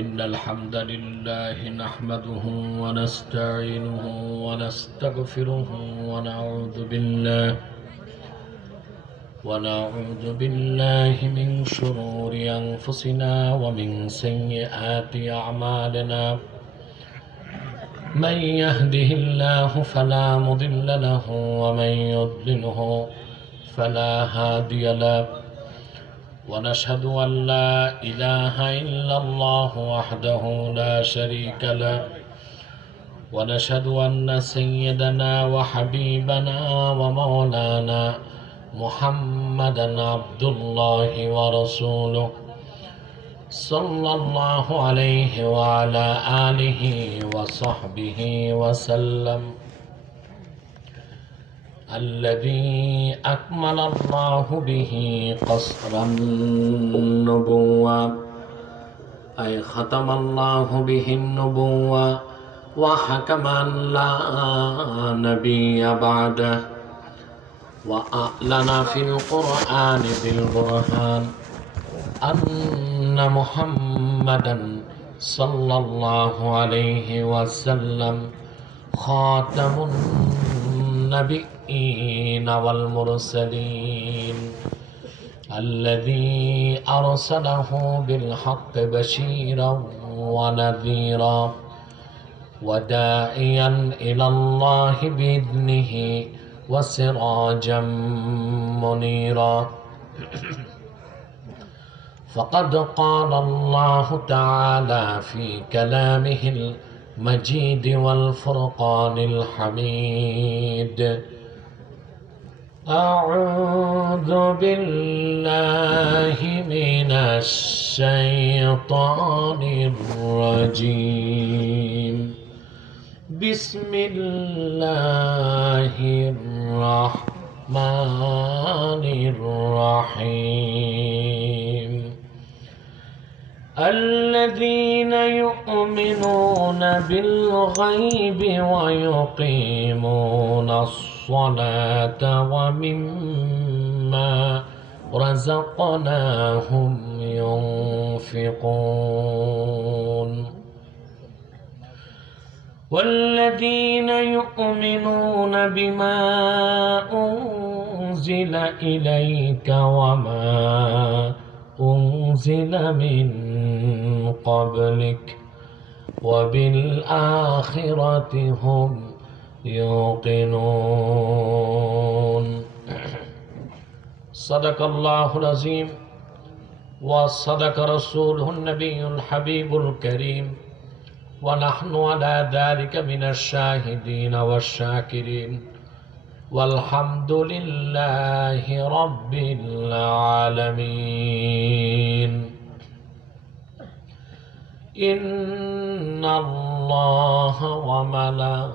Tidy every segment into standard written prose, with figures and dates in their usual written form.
إن الحمد لله نحمده ونستعينه ونستغفره ونعوذ بالله من شرور أنفسنا ومن سيئات أعمالنا من يهده الله فلا مضل له ومن يضلله فلا هادي له ونشهد أن لا إله إلا الله وحده لا شريك له ونشهد أن سيدنا وحبيبنا ومولانا محمدا عبد الله ورسوله صلى الله عليه وعلى آله وصحبه وسلم الذي أكمل الله به قصر النبوة أي ختم الله به النبوة وحكم أن لا نبي بعده وأعلن في القرآن بالبرهان أن محمدا صلى الله عليه وسلم خاتم النبيين والمرسلين الذي أرسله بالحق بشيرا ونذيرا وداعيا إلى الله بإذنه وسراجا منيرا فقد قال الله تعالى في كلامه المجيد والفرقان الحميد أعوذ بالله من الشيطان الرجيم بسم الله الرحمن الرحيم الذين يؤمنون بالغيب ويقيمون الصلاة ومما رزقناهم ينفقون والذين يؤمنون بما أنزل إليك وما أنزل من قبلك وبالآخرة هم يوقنون صدق الله العظيم وصدق رسوله النبي الحبيب الكريم ونحن على ذلك من الشاهدين والشاكرين والحمد لله رب العالمين إن الله وملائكته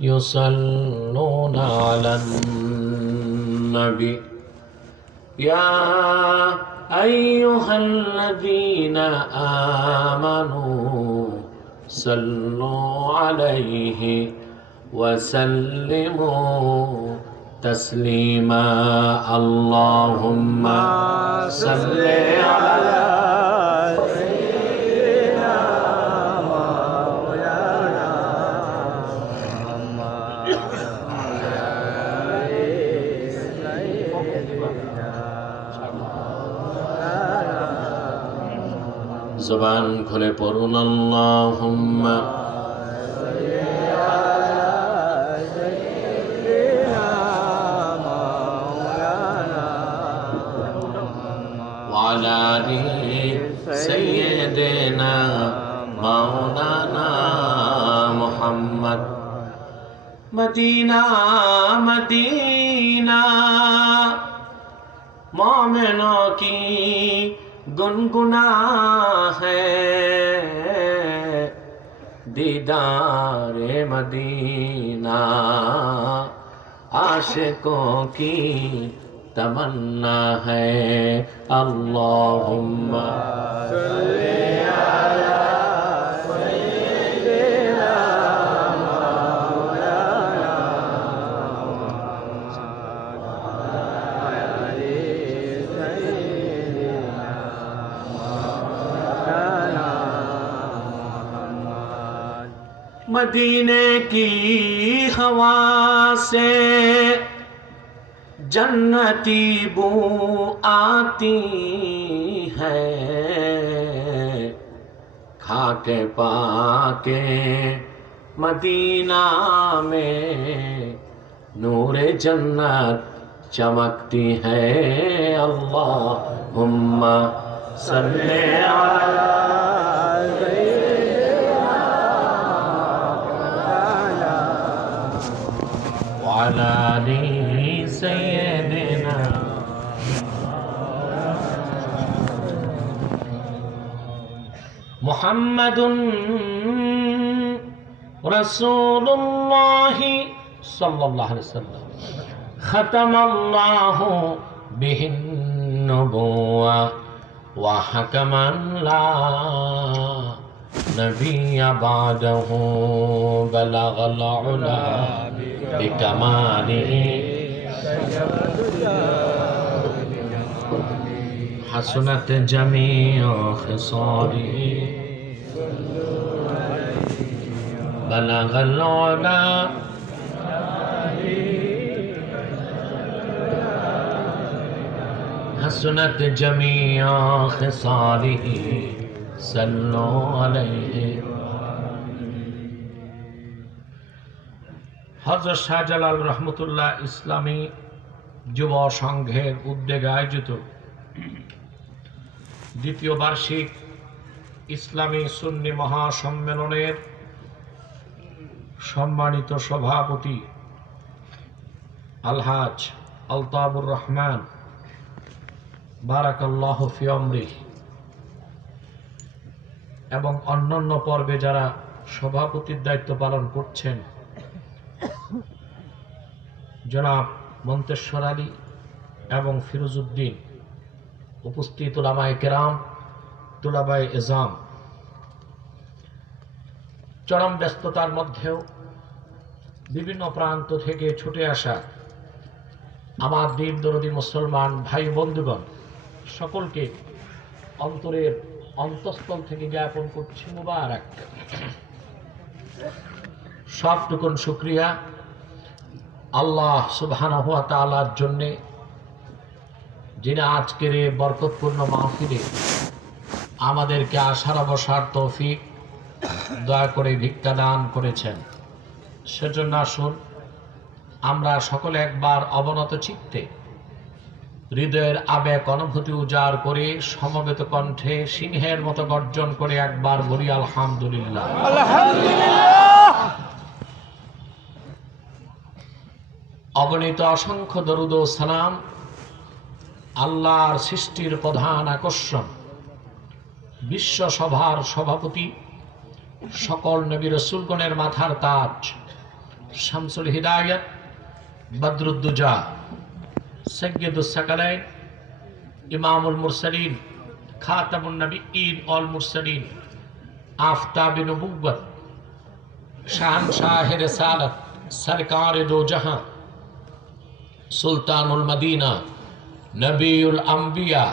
يصلون على النبي يا أيها الذين آمنوا صلوا عليه وسلموا تسليما اللهم صل على سيدنا مولانا محمد زبان کھلے پڑھون اللہم وعلى آله سيدنا مولانا محمد مدینہ مدینہ مومنوں کی گنگنا ہے دیدار مدینہ عاشقوں کی تمنا ہے اللہم صلی علی سیدنا مولانا محمد मदीने की हवा से जन्नती बू आती है, खाके पाके मदीना में नूरे जन्नत चमकती है। अल्लाहुम्मा सल्ले अला वअला आलि सय्यिदिना मुहम्मदुन रसूलुल्लाह सल्लल्लाहु अलैहि वसल्लम खतमल्लाहु बिहिन नुबुव्वा व हकमन ला नबिय्य बअदहु बलगल उला बिकमालिही हसनत जमीउ खिसालिही बलगल उला हसनत जमीउ खिसालिही सल्लु अलैहि। হযরত শাহজালাল রহমতুল্লাহ ইসলামী যুব সংঘের উদ্যোগে আয়োজিত দ্বিতীয় বার্ষিক ইসলামী সুন্নি মহাসম্মেলনের সম্মানিত সভাপতি আলহাজ আলতাবুর রহমান বারাকাল্লাহু ফি আমরিহি এবং অন্যান্য পর্বে যারা সভাপতির দায়িত্ব পালন করছেন, জনাব মন্তেশ্বর আলী এবং ফিরোজউদ্দিন, উপস্থিত উলামায়ে কেরাম, তুলাবায়ে ইজাম, চরম ব্যস্ততার মধ্যেও বিভিন্ন প্রান্ত থেকে ছুটে আসা আমার দিন দরদি মুসলমান ভাই বন্ধুগণ, সকলকে অন্তরের অন্তঃস্থল থেকে জ্ঞাপন করছি মুবারক। সবটুকুন শুকরিয়া আল্লাহ সুবহানাহু ওয়া তাআলার জন্যে, যিনি আজকের এই বরকতপূর্ণ মাহফিলে আমাদেরকে আসার বসার তৌফিক দয়া করে ভিক্ষা দান করেছেন। সেজন্য আসুন আমরা সকলে একবার অবনত চিত্তে হৃদয়ের আবেগ অনুভূতি উজাড় করে সমবেত কণ্ঠে সিংহের মতো গর্জন করে একবার বলি আলহামদুলিল্লাহ। অগণিত অসংখ্য দরুদ ও সালাম আল্লাহর সৃষ্টির প্রধান আকর্ষণ, বিশ্ব সভার সভাপতি, সকল নবী রাসূলগণের মাথার তাজ, শামসুল হিদায়াত, বদরুদ্দুজা, সৈয়দুস সাকালাইন, ইমামুল মুরসালিন, খাতামুন নবিয়্যিন ওয়াল মুরসালিন, আফতাবে নবুওয়াত, শাহনশাহে রিসালাত, সরকারে দো জাহাं, সুলতানুল মদিনা, নবিউল আম্বিয়া,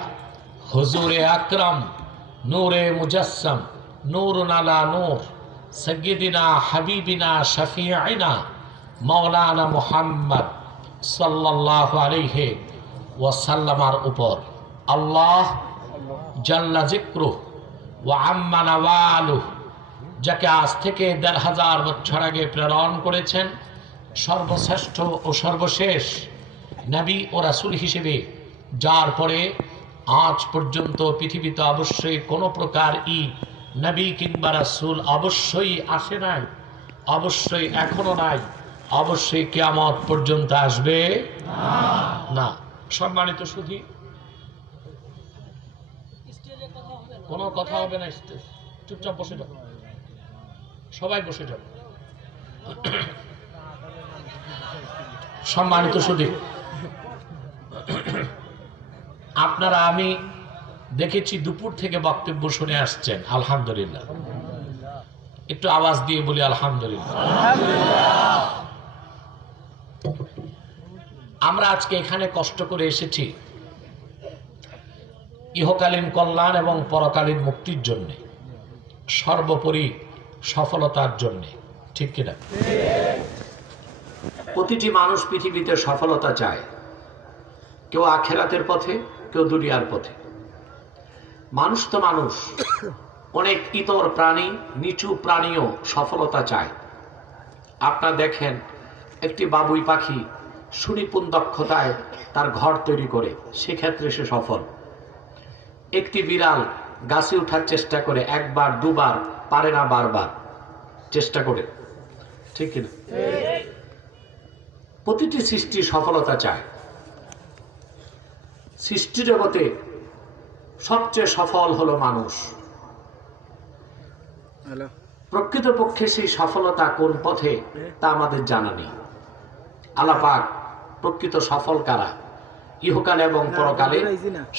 হুজুরে আকরাম, নূরে মুজাসসাম, নূরুন আলা নূর, সৈয়দিনা হাবিবিনা শফিঈনা মাওলানা মুহাম্মদ সাল্লাল্লাহু আলাইহি ওয়াসাল্লামার উপর আল্লাহ জাল্লা যিকরুহু ওয়া আম্মা নাওয়ালুহু, যাকে আজ থেকে ১৫০০ বছর আগে প্রেরণ করেছেন, সর্বশ্রেষ্ঠ ও সর্বশেষ নবী ও রাসূল হিসেবে, যার পরে আজ পর্যন্ত পৃথিবীতে অবশ্যই কোনো প্রকার নবী কিংবা রাসূল অবশ্যই আসে নাই, অবশ্যই এখনো নাই, অবশ্যই কিয়ামত পর্যন্ত আসবে না। সম্মানিত সুধী, কোনো কথা হবে না, চুপচাপ বসে যাও, সবাই বসে যাও। সম্মানিত সুধী, আপনারা আমি দেখেছি দুপুর থেকে বক্তব্য শুনে আসছেন, আলহামদুলিল্লাহ। একটু আওয়াজ দিয়ে বলি আলহামদুলিল্লাহ। আমরা আজকে এখানে কষ্ট করে এসেছি ইহকালীন কল্যাণ এবং পরকালীন মুক্তির জন্য, সর্বোপরি সফলতার জন্য। ঠিক কিনা? প্রতিটি মানুষ পৃথিবীতে সফলতা চায়, কেউ আখেরাতের পথে, কেউ দুনিয়ার পথে। মানুষ তো মানুষ, অনেক ইতর প্রাণী, নিচু প্রাণীও সফলতা চায়। আপনারা দেখেন একটি বাবুই পাখি সুনিপুণ দক্ষতায় তার ঘর তৈরি করে, সেক্ষেত্রে সে সফল। একটি বিড়াল গাছে ওঠার চেষ্টা করে, একবার দুবার পারে না, বারবার চেষ্টা করে, ঠিক কিনা? প্রতিটি সৃষ্টি সফলতা চায়। সৃষ্টি জগতে সবচেয়ে সফল হলো মানুষ। প্রকৃতপক্ষে সেই সফলতা কোন পথে তা আমাদের জানা নেই। আল্লাহ পাক প্রকৃত সফল কারা, ইহকালে এবং পরকালে,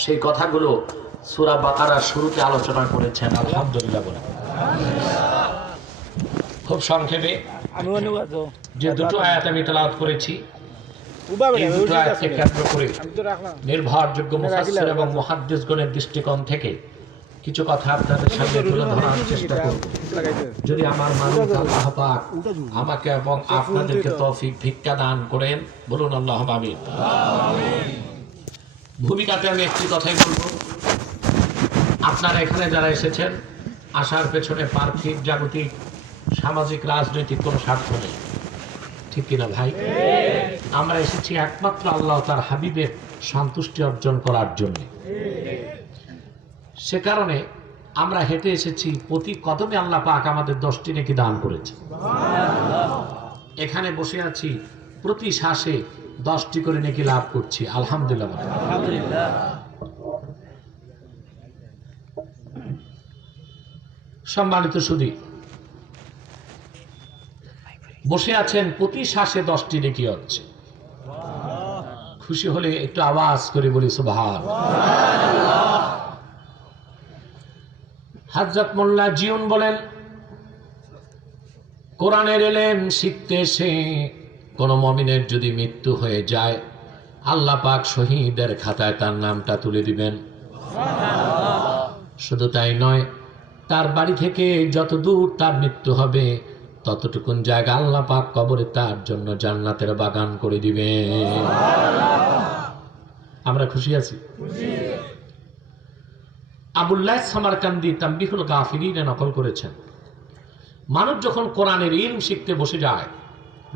সেই কথাগুলো সূরা বাকারার শুরুতে আলোচনা করেছেন। আলহামদুলিল্লাহ বলে খুব সংক্ষেপে যে দুটো আয়াত আমি তেলাওয়াত করেছি, এই দুটো আয়াতকে কেন্দ্র করে নির্ভরযোগ্য মুফাসসির এবং মুহাদ্দিসগণের দৃষ্টিকোণ থেকে কিছু কথা আপনাদের সামনে তুলে ধরার চেষ্টা করব। যদি আমার মালিক আল্লাহ পাক আমাকে এবং আপনাদেরকে তৌফিক ভিক্ষা দান করেন, বলুন আল্লাহুম্মা আমিন। ভূমিকাতে আমি একটি কথাই বলবো, আপনারা এখানে যারা এসেছেন, আসার পেছনে পার্থিব, জাগতিক, সামাজিক, রাজনৈতিক কোনো স্বার্থ নেই, ঠিক কিনা ভাই? আমরা এসেছি একমাত্র আল্লাহ তার হাবিবের সন্তুষ্টি অর্জন করার জন্য। সে কারণে আমরা হেঁটে এসেছি, প্রতি কদমে আল্লাহ পাক আমাদের 10টি নেকি দান করেছে। এখানে বসে আছি, প্রতি শ্বাসে 10টি করে নেকি লাভ করছি। আলহামদুলিল্লাহ। সম্মানিত সুধী, বসে আছেন, প্রতি শ্বাসে 10টি নেকি হচ্ছে। খুশি হলে একটু আওয়াজ করে বলি সুবহানাল্লাহ। হযরত মোল্লা জিউন বলেন, কোরআনের ইলম শিখতে এসে কোন মুমিনের যদি মৃত্যু হয়ে যায়, আল্লাহ পাক শহীদের খাতায় তার নামটা তুলে দিবেন। শুধু তাই নয়, তার বাড়ি থেকে যত দূর তার মৃত্যু হবে, ততটুকুন জায়গা আল্লাহ পাক কবরে তার জন্য জান্নাতের বাগান করে দিবেন। আমরা খুশি আছি? আবুল্লাহ সামারকান্দি তানবিহুল গাফিলিনে নকল করেছেন, মানুষ যখন কোরআনের ইলম শিখতে বসে যায়,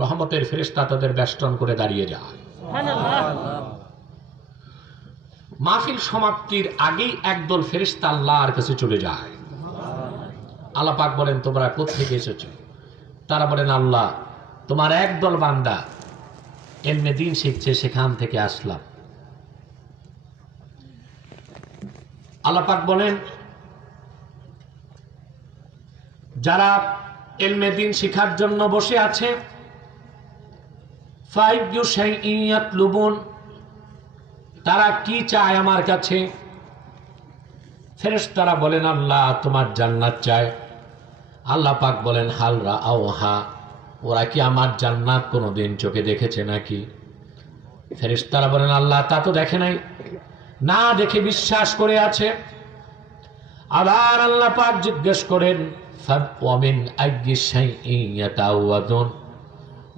রহমতের ফেরেশতা তাদের বেষ্টন করে দাঁড়িয়ে যায়। মাহফিল সমাপ্তির আগেই একদল ফেরেশতা আল্লাহর কাছে চলে যায়। আল্লাহ পাক বলেন, তোমরা কোথা থেকে এসেছো? তারা বলেন, আল্লাহ, তোমার একদল বান্দা এলমে দ্বীন শিখছে, সেখান থেকে আসলাম। আল্লাহ পাক বলেন, যারা ইলমে দ্বীন শিখার জন্য বসে আছে, ফাইয়ু শাইইন ইয়াতলুবুন, তারা কি চায় আমার কাছে? ফেরেশতারা বলেন, আল্লাহ, তোমার জান্নাত চায়। আল্লাহ পাক বলেন, হাল রাআউহা, ওরা কি আমার জান্নাত কোনোদিন চোখে দেখেছে নাকি? ফেরেশতারা বলেন, আল্লাহ, তা তো দেখে নাই, না দেখে বিশ্বাস করে আছে। আবার আল্লাহ পাক জিজ্ঞেস করেন, ওয়ামিন আইয়ি শাইইন ইয়াতাওয়াদুন,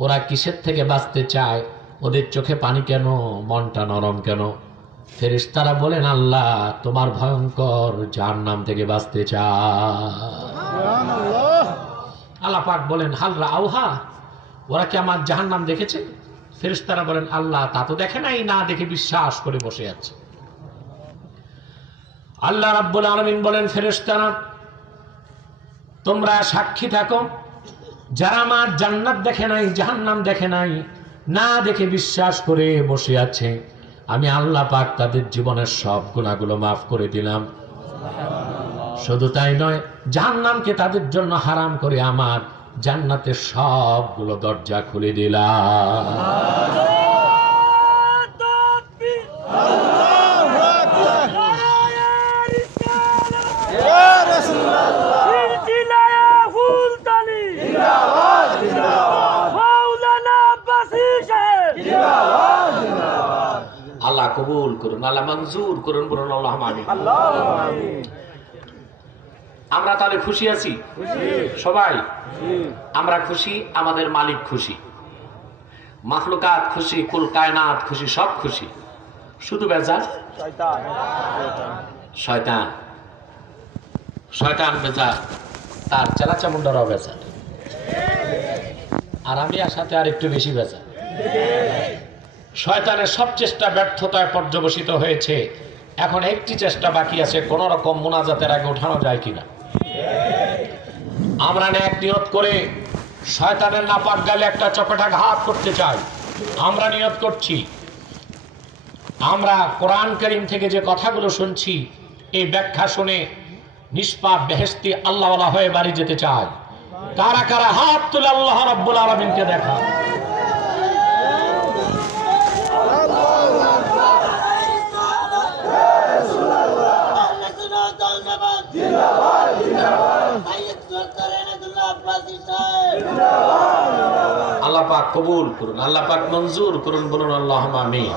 ওরা কিসের থেকে বাঁচতে চায়? ওদের চোখে পানি কেন, মনটা নরম কেন? ফেরেশতারা বলেন, আল্লাহ, তোমার ভয়ঙ্কর জাহান্নাম থেকে বাঁচতে চায়। আল্লাহ পাক বলেন, হাল রাআউহা, ওরা কি আমার জাহান্নাম দেখেছে? ফেরেশতারা বলেন, আল্লাহ, তা তো দেখে নাই, না দেখে বিশ্বাস করে বসে আছে। আল্লাহ রাব্বুল আলামিন বলেন, ফেরেশতারা, তোমরা সাক্ষী থাকো, যারা আমার জান্নাত দেখে নাই, জাহান্নাম দেখে নাই, না দেখে বিশ্বাস করে বসে আছে, আমি আল্লাহ পাক তাদের জীবনের সব গুনাহগুলো মাফ করে দিলাম। শুধু তাই নয়, জাহান্নামকে তাদের জন্য হারাম করে আমার জান্নাতের সবগুলো দরজা খুলে দিলাম। আল্লাহ কবুল করুন, আল্লাহ মঞ্জুর করুন, বলুন আল্লাহুম্মা আমিন। আমরা তাহলে খুশি আছি সবাই? আমরা খুশি, আমাদের মালিক খুশি, মাখলুকাত খুশি, কুল কায়নাত খুশি, সব খুশি। শুধু বেজার শয়তান। শয়তান বেজার, তার চেলা চামুন্ডারাও বেজার, আর আমি আর সাথে আর একটু বেশি বেজার। শয়তানের সব চেষ্টা ব্যর্থতায় পর্যবসিত হয়েছে। এখন একটি চেষ্টা বাকি আছে, কোন রকম মুনাজাতের আগে উঠানো যায় কিনা। আমরা এক নিয়ত করে শয়তানের নাপাক গালে একটা চপেটাঘাত করতে চাই। আমরা নিয়ত করছি, আমরা কোরআন কারীম থেকে যে কথাগুলো শুনছি, এই ব্যাখ্যা শুনে নিষ্পাপ বেহেশতি আল্লাহওয়ালা হয়ে বাড়ি যেতে চাই। কারা কারা হাত তুলে আল্লাহ রাব্বুল আলামিনকে দেখা। আল্লাহ পাক কবুল করুন, আল্লাহ পাক মঞ্জুর করুন, বলুন আল্লাহুম্মা আমিন।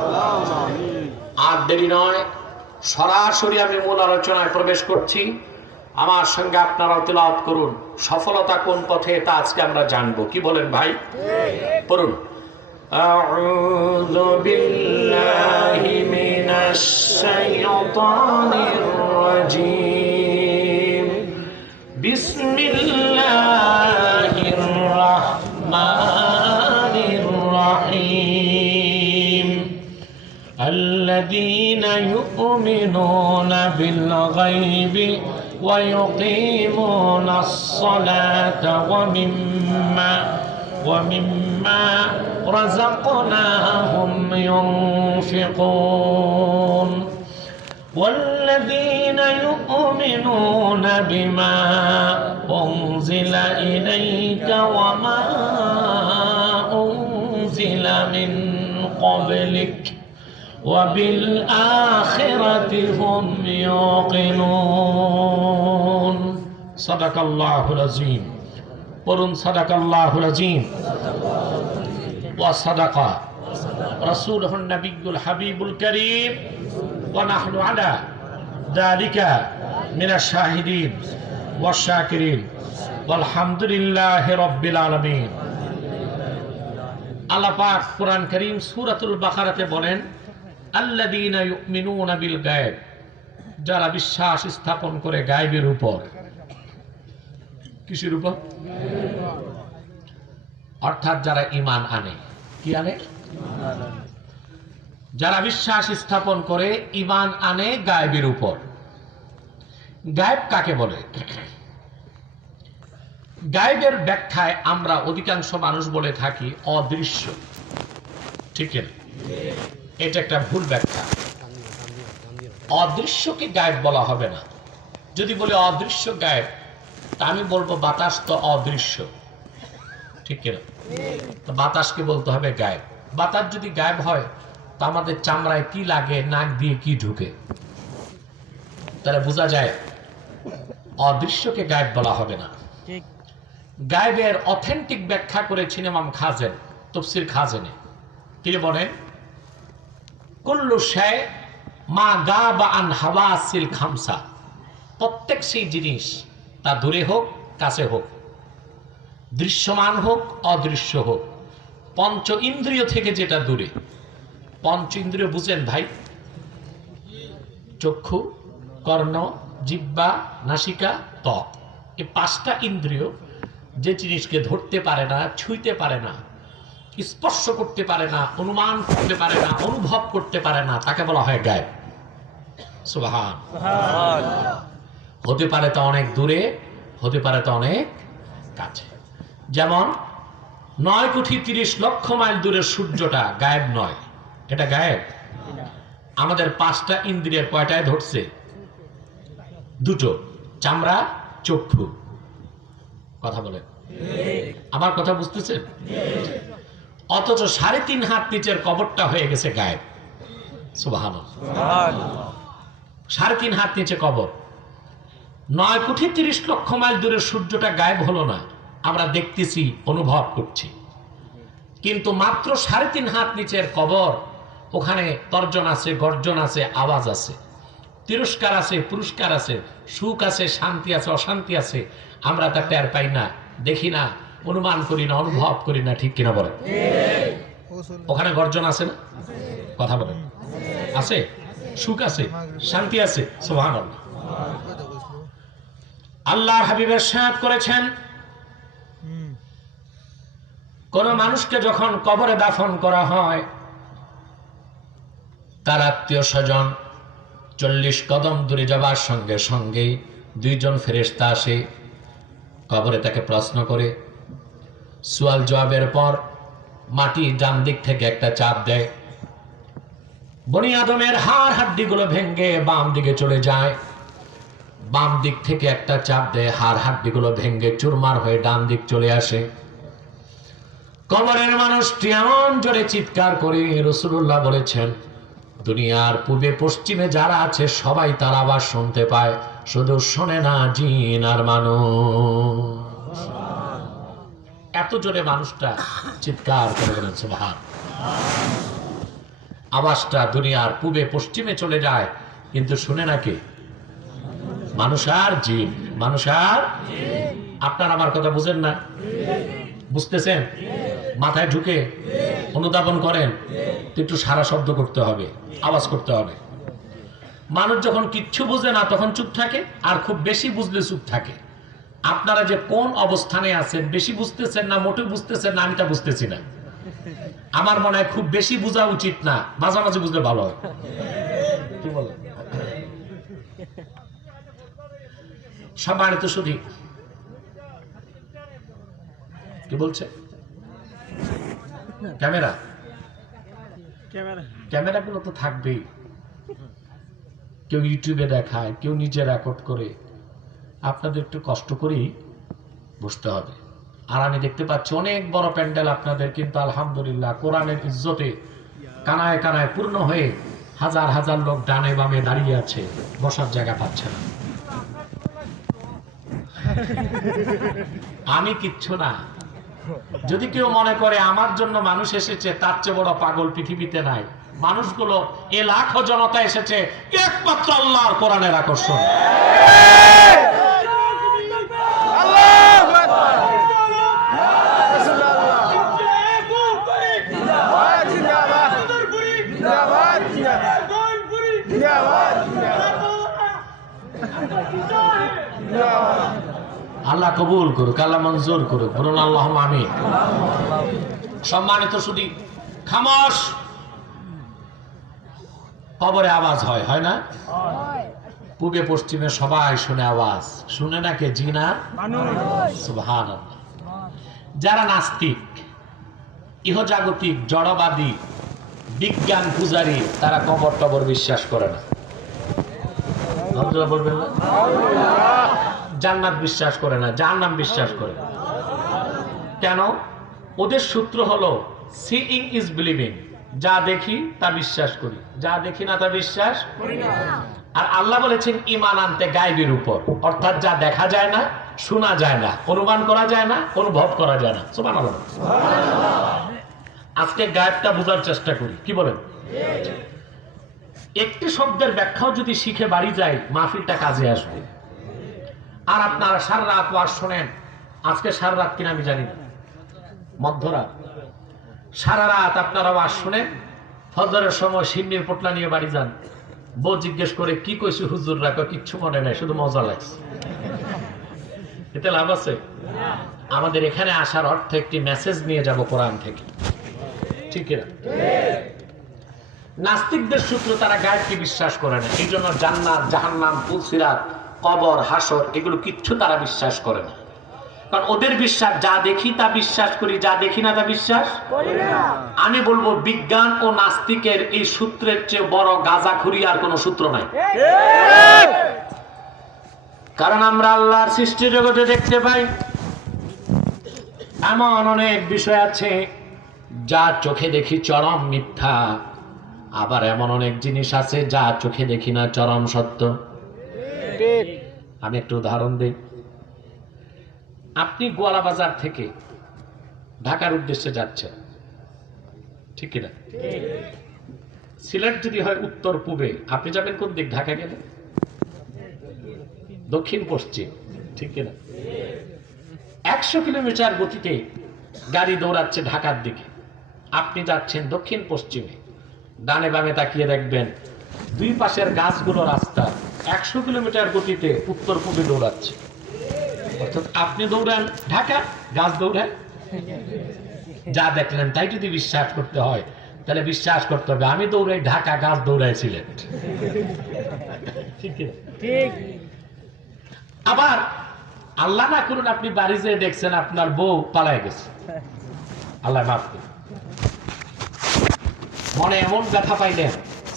আর দেরি নয়, সরাসরি আমি মূল আলোচনায় প্রবেশ করছি। আমার সঙ্গে আপনারাও তিলাওয়াত করুন। সফলতা কোন পথে তা আজকে আমরা জানবো। কি বলেন ভাই? পড়ুন। আউযু বিল্লাহি মিনাশ শাইতানির রাজীম। বিসমিল্লাহির রাহমানির রাহিম। الذين يؤمنون بالغيب ويقيمون الصلاة ومما رزقناهم ينفقون والذين يؤمنون بما أنزل إليك وما أنزل من قبلك وبالآخرة هم يوقنون صدق الله العظيم قرن صدق الله العظيم وصدق رسوله النبي الحبيب الكريم ونحن على ذلك من الشاهدين والشاكرين والحمد لله رب العالمين আল্লাহ পাক কুরআন কারীম সূরাতুল বাকারাতে বলেন, আল্লাযীনা ইউমিনুনা বিল গায়ব, যারা বিশ্বাস স্থাপন করে গায়বের উপর। কিসের উপর? অর্থাৎ যারা ঈমান আনে। কি আনে? যারা বিশ্বাস স্থাপন করে ঈমান আনে গায়বের উপর। গায়ব কাকে বলে? গায়বের ব্যাখ্যায় আমরা অধিকাংশ মানুষ বলে থাকি অদৃশ্য। ঠিক না? এটা একটা ভুল ব্যাখ্যা। অদৃশ্যকে গায়ব বলা হবে না। যদি বলে অদৃশ্য গায়ব, তা আমি বলবো বাতাস তো অদৃশ্য। ঠিক না? তো বাতাসকে বলতে হবে গায়ব। বাতাস যদি গায়ব হয়, তা আমাদের চামড়ায় কি লাগে, নাক দিয়ে কি ঢুকে, তাহলে বোঝা যায় অদৃশ্যকে গায়ব বলা হবে না। গায়বের অথেন্টিক ব্যাখ্যা করেছেন ইমাম খাজেন, তাফসীর খাজেনে। তিনি বলেন, কুল্লু শাই মা গাবা আন হাওয়াসিল খামসা, প্রত্যেক সেই জিনিস, তা দূরে হোক কাছে হোক, দৃশ্যমান হোক অদৃশ্য হোক, পঞ্চ ইন্দ্রিয় থেকে যেটা দূরে। পঞ্চ ইন্দ্রিয় বুঝেন ভাই? চক্ষু, কর্ণ, জিহ্বা, নাসিকা, ত্বক। এই পাঁচটা ইন্দ্রিয় যে জিনিসকে ধরতে পারে না, ছুঁইতে পারে না, স্পর্শ করতে পারে না, অনুমান করতে পারে না, অনুভব করতে পারে না, তাকে বলা হয় গায়ব। সুবহান। হতে পারে তা অনেক দূরে, হতে পারে তা অনেক কাছে। যেমন 9,30,00,000 মাইল দূরের সূর্যটা গায়েব নয়, এটা গায়েব। আমাদের পাঁচটা ইন্দ্রিয়ের কয়টায় ধরছে? দুটো, চামড়া, চক্ষু। কথা বলেন, আমার কথা বুঝতেছেন? অথচ 3.5 হাত নিচের কবরটা হয়ে গেছে গায়েব। সুবহানাল্লাহ। 3.5 হাত নিচে কবর। 9,30,00,000 মাইল দূরের সূর্যটা গায়েব হলো না, আমরা দেখতেছি, অনুভব করছি। কিন্তু মাত্র 3.5 হাত নিচের কবর, ওখানে তর্জন আছে, গর্জন আছে, আওয়াজ আছে। তিরস্কার আছে, পুরস্কার আছে, সুখ আছে, শান্তি আছে, অশান্তি আছে। আমরা তা টের পাই না, দেখি না, অনুমান করি না, অনুভব করি না। ঠিক কিনা বলেন? ওখানে গর্জন আছে না? কথা বলেন। আছে, সুখ আছে, শান্তি আছে। সুবহানাল্লাহ। আল্লাহ হাবিবের সাথ করেছেন, কোন মানুষকে যখন কবরে দাফন করা হয়, তার আত্মীয় স্বজন 40 কদম দূরে যাবার সঙ্গে সঙ্গে 2 জন ফেরেশতা আসে, কবরে তাকে প্রশ্ন করে। সুয়াল জবাবের পর মাটি ডান দিক থেকে একটা চাপ দেয়, বনি আদমের হাড় হাড্ডিগুলো ভেঙে বাম দিকে চলে যায়। বাম দিক থেকে একটা চাপ দেয়, হাড় হাড্ডিগুলো ভেঙে চুরমার হয়ে ডান দিক চলে আসে। কবরের মানুষটি এমন জোরে চিৎকার করে, রাসূলুল্লাহ বলেছেন, দুনিয়ার পূর্বে পশ্চিমে যারা আছে সবাই তার আওয়াজ শুনতে পায়, শুধু শোনে না জিন আর মানুষ। এত জোরে মানুষটা চিৎকার করে বলেন সুবহান। আওয়াজটা দুনিয়ার পূর্বে পশ্চিমে চলে যায়, কিন্তু শুনে না কে? মানুষ আর জিন। মানুষ আর আপনার আমার কথা বুঝেন না? বুঝতেছেন? মাথায় ঢুকে অনুধাবন করেন তো একটু সারা শব্দ করতে হবে, আওয়াজ করতে হবে। মানুষ যখন কিচ্ছু বুঝে না তখন চুপ থাকে, আর খুব বেশি বুঝলে চুপ থাকে। আপনারা যে কোন অবস্থানে আছেন, বেশি বুঝতেছেন না মোটেও বুঝতেছেন না, আমি তা বুঝতেছি না। আমার মনে হয় খুব বেশি বোঝা উচিত না, মাঝামাঝি বুঝলে ভালো হয়। কি বলেন? সম্মানিত শুধু কি বলছে? ক্যামেরা ক্যামেরাগুলো তো থাকবেই। কেউ ইউটিউবে দেখায়, কেউ নিজে রেকর্ড করে। আপনাদের একটু কষ্ট করেই বসতে হবে। আর আমি দেখতে পাচ্ছি অনেক বড় প্যান্ডেল আপনাদের, কিন্তু আলহামদুলিল্লাহ কোরআনের ইজ্জতে কানায় কানায় পূর্ণ হয়ে হাজার হাজার লোক ডানে বামে দাঁড়িয়ে আছে, বসার জায়গা পাচ্ছে না। আমি কিচ্ছু না। যদি কেউ মনে করে আমার জন্য মানুষ এসেছে, তার চেয়ে বড় পাগল পৃথিবীতে নাই। মানুষগুলো এ লাখো জনতা এসেছে একমাত্র আল্লাহর কোরআনের আকর্ষণ। আল্লাহ কবুল করুক, আল্লাহ মঞ্জুর করুক, বলুন আল্লাহুম্মা আমিন। সম্মানিত শুধু খামোশ। কবরে আওয়াজ হয়, হয় না? পূবে পশ্চিমে সবাই শুনে আওয়াজ। শুনে না কে? জিন আর মানুষ। সুবহানাল্লাহ। যারা নাস্তিক, ইহজাগতিক, জড়বাদী, বিজ্ঞান পূজারী, তারা কবর টবর বিশ্বাস করে না। বলবেন না? জান্নাত বিশ্বাস করে না, জাহান্নাম বিশ্বাস করে। কেন? ওদের সূত্র হলো সিইং ইজ বিলিভিং। যা দেখি তা বিশ্বাস করি, যা দেখি না তা বিশ্বাস করি না। আর আল্লাহ বলেছেন ঈমান আনতে গায়বের উপর, অর্থাৎ যা দেখা যায় না, শোনা যায় না, অনুমান করা যায় না, অনুভব করা যায় না। সুবহানাল্লাহ। আজকে গায়বটা বোঝার চেষ্টা করি। কি বলেন? একটি শব্দের ব্যাখ্যাও যদি শিখে বাড়ি যায়, মাহফিলটা কাজে আসবে। আর আপনারা সারা রাত ওয়াজ শোনেন। আজকে সারা রাত কিনা আমি জানি না, মধ্যরাত। সারা রাত আপনারা ওয়াজ শুনেন, ফজরের সময় সিন্নির পোটলা নিয়ে বাড়ি যান। বউ জিজ্ঞেস করে কি কইছে হুজুর, রাখো কিচ্ছু মনে নাই, শুধু মজা লাগছে। এতে লাভ আছে? আমাদের এখানে আসার অর্থ একটি মেসেজ নিয়ে যাব কোরআন থেকে। ঠিক না? নাস্তিকদের সূত্র, তারা গায়বকে বিশ্বাস করে না। এই জন্য জান্নাত, জাহান্নাম, পুলসিরাত, কবর, হাসর এগুলো কিচ্ছু তারা বিশ্বাস করে না। কারণ ওদের বিশ্বাস যা দেখি তা বিশ্বাস করি, যা দেখি না তা বিশ্বাস করি না। আমি বলবো বিজ্ঞান ও নাস্তিকের এই সূত্রের চেয়ে বড় গাঁজাখুরি আর কোনো সূত্র নাই। কারণ আমরা আল্লাহর সৃষ্টি জগতে দেখতে পাই এমন অনেক বিষয় আছে যা চোখে দেখি চরম মিথ্যা, আবার এমন অনেক জিনিস আছে যা চোখে দেখি না চরম সত্য। আমি একটু উদাহরণ দিই। আপনি গোয়ালা বাজার থেকে ঢাকার উদ্দেশ্যে যাচ্ছেন, ঠিক কিনা? সিলেট যদি হয় উত্তর পূবে, আপনি যাবেন কোন দিক? ঢাকা গেলে দক্ষিণ পশ্চিম, ঠিক কিনা? 100 কিলোমিটার গতিতে গাড়ি দৌড়াচ্ছে ঢাকার দিকে, আপনি যাচ্ছেন দক্ষিণ পশ্চিমে। ডানে বামে তাকিয়ে দেখবেন দুই পাশের গাছগুলো রাস্তা 100 কিলোমিটার গতিতে উত্তর পূর্বে দৌড়াচ্ছে। অর্থাৎ আপনি দৌড়ান ঢাকা, গাছ দৌড়ায়। যা দেখলেন তাই যদি বিশ্বাস করতে হয়, তাহলে বিশ্বাস করতে হবে আমি দৌড়াই ঢাকা, গাছ দৌড়ায় সিলেট। ঠিক। আবার আল্লাহ না করুন আপনি বাড়ি যেয়ে দেখছেন আপনার বউ পালায় গেছে, আল্লাহ মাফ করুন। মনে এমন ব্যথা পাইলেন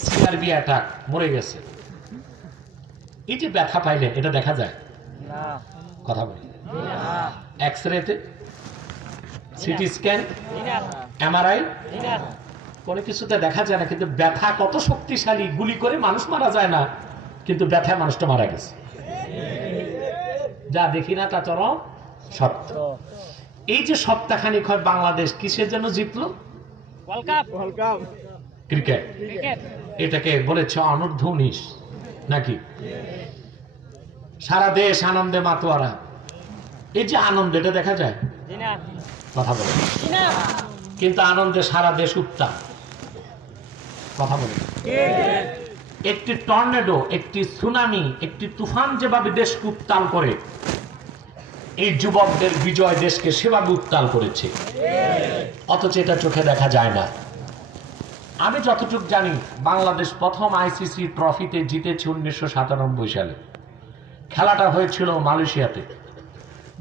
সিআরবি অ্যাটাক, মরে গেছে। এই যে ব্যথা পাইলেন, এটা দেখা যায়? কথা বলি, এক্স-রেতে, সিটি স্ক্যান, এমআরআই, কোনো কিছুতে দেখা যায় না। কিন্তু ব্যথা কত শক্তিশালী, গুলি করে মানুষ মারা যায় না, কিন্তু ব্যথায় মানুষটা মারা গেছে। যা দেখি না তা চরম সত্য। এই যে সপ্তাহখানিক হয় বাংলাদেশ কিসের জন্য জিতলো? ক্রিকেট। এটাকে বলেছে অনূর্ধ্ব 19 নাকি? সারা দেশ আনন্দে মাতোয়ারা। এই যে আনন্দ, এটা দেখা যায়? কথা বলে। কিন্তু আনন্দে সারা দেশ উত্তাল। কথা বলে। একটি টর্নেডো, একটি সুনামি, একটি তুফান যেভাবে দেশকে উত্তাল করে, এই যুবকদের বিজয় দেশকে সেভাবে উত্তাল করেছে। অথচ এটা চোখে দেখা যায় না। আমি যতটুকু জানি বাংলাদেশ প্রথম আইসিসি ট্রফিতে জিতেছে 1997 সালে। খেলাটা হয়েছিল মালয়েশিয়াতে।